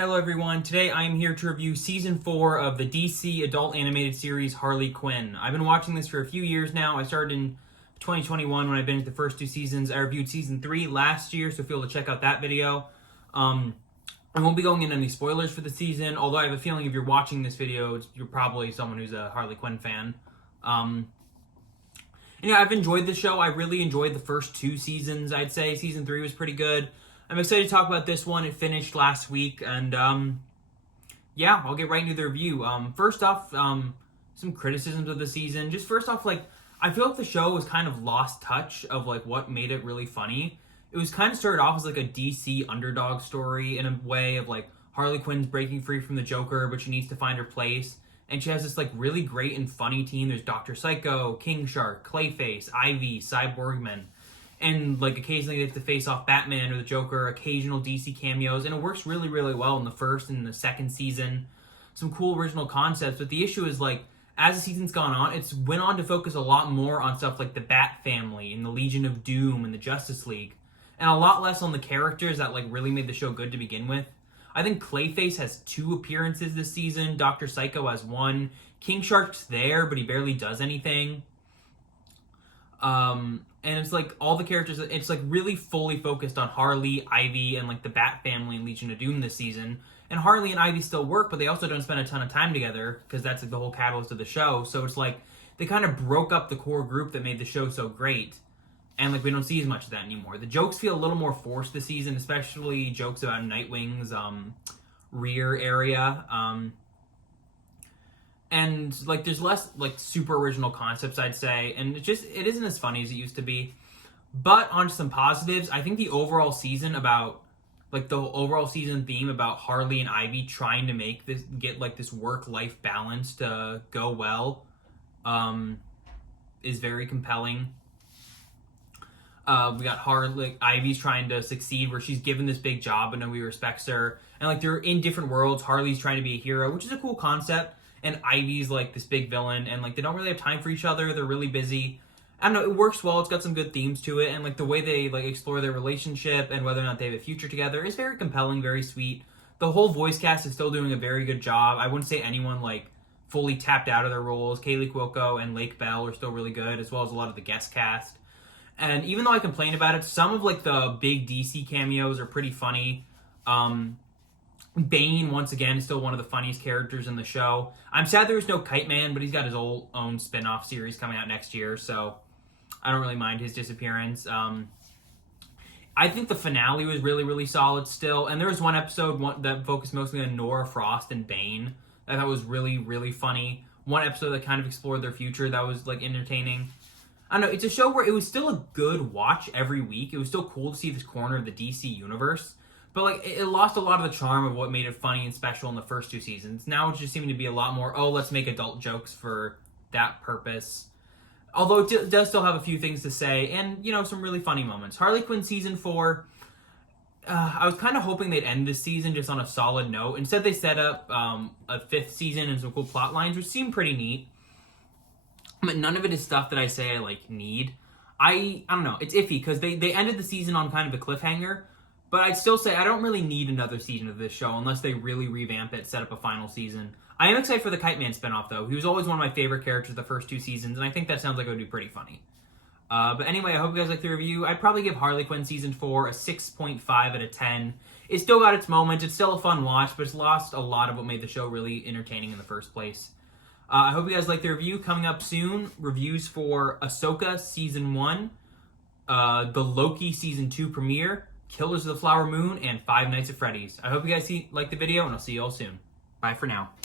Hello everyone, today I am here to review Season 4 of the DC adult animated series Harley Quinn. I've been watching this for a few years now. I started in 2021 when I binged the first two seasons. I reviewed Season 3 last year, so feel free to check out that video. I won't be going into any spoilers for the season, although I have a feeling if you're watching this video, you're probably someone who's a Harley Quinn fan. I've enjoyed the show. I really enjoyed the first two seasons, I'd say. Season 3 was pretty good. I'm excited to talk about this one. It finished last week, and yeah, I'll get right into the review. First off, some criticisms of the season. Just first off, I feel like the show was kind of lost touch of what made it really funny. It was kind of started off as a DC underdog story in a way of Harley Quinn's breaking free from the Joker, but she needs to find her place. And she has this really great and funny team. There's Dr. Psycho, King Shark, Clayface, Ivy, Cyborgman. And occasionally they have to face off Batman or the Joker, occasional DC cameos, and it works really, really well in the first and the second season. Some cool original concepts, but the issue is as the season's gone on, it's went on to focus a lot more on stuff like the Bat Family and the Legion of Doom and the Justice League, and a lot less on the characters that really made the show good to begin with. I think Clayface has 2 appearances this season. Dr. Psycho has 1. King Shark's there, but he barely does anything. And it's all the characters, it's really fully focused on Harley, Ivy, and the Bat Family and Legion of Doom this season. And Harley and Ivy still work, but they also don't spend a ton of time together because that's the whole catalyst of the show. So it's they kind of broke up the core group that made the show so great. And we don't see as much of that anymore. The jokes feel a little more forced this season, especially jokes about Nightwing's rear area. And there's less super original concepts, I'd say, and it isn't as funny as it used to be. But on some positives, I think the overall season about the overall season theme about Harley and Ivy trying to get this work-life balance to go well is very compelling. We got Harley, Ivy's trying to succeed where she's given this big job and nobody respects her, and they're in different worlds. Harley's trying to be a hero, which is a cool concept. And Ivy's this big villain, and they don't really have time for each other. They're really busy. I don't know, it works well. It's got some good themes to it, and the way they explore their relationship and whether or not they have a future together is very compelling, very sweet. The whole voice cast is still doing a very good job. I wouldn't say anyone fully tapped out of their roles. Kaylee Cuoco and Lake Bell are still really good, as well as a lot of the guest cast. And even though I complain about it, some of the big DC cameos are pretty funny. Bane, once again, is still one of the funniest characters in the show. I'm sad there was no Kite Man, but he's got his own spin-off series coming out next year, so I don't really mind his disappearance. I think the finale was really, really solid still, and there was one episode that focused mostly on Nora Frost and Bane that I thought was really, really funny. One episode that kind of explored their future that was entertaining. I don't know, it's a show where it was still a good watch every week. It was still cool to see this corner of the DC universe. But it lost a lot of the charm of what made it funny and special in the first 2 seasons. Now it's just seeming to be a lot more, let's make adult jokes for that purpose. Although it does still have a few things to say and, some really funny moments. Harley Quinn Season 4, I was kind of hoping they'd end this season just on a solid note. Instead, they set up a 5th season and some cool plot lines, which seemed pretty neat. But none of it is stuff that I say I, need. I don't know. It's iffy because they ended the season on kind of a cliffhanger. But I'd still say I don't really need another season of this show unless they really revamp it, set up a final season. I am excited for the Kite Man spinoff, though. He was always one of my favorite characters the first 2 seasons, and I think that sounds like it would be pretty funny. But anyway, I hope you guys liked the review. I'd probably give Harley Quinn Season 4 a 6.5 out of 10. It's still got its moments. It's still a fun watch, but it's lost a lot of what made the show really entertaining in the first place. I hope you guys liked the review. Coming up soon, reviews for Ahsoka Season 1, the Loki Season 2 premiere, Killers of the Flower Moon, and Five Nights at Freddy's. I hope you guys like the video, and I'll see you all soon. Bye for now.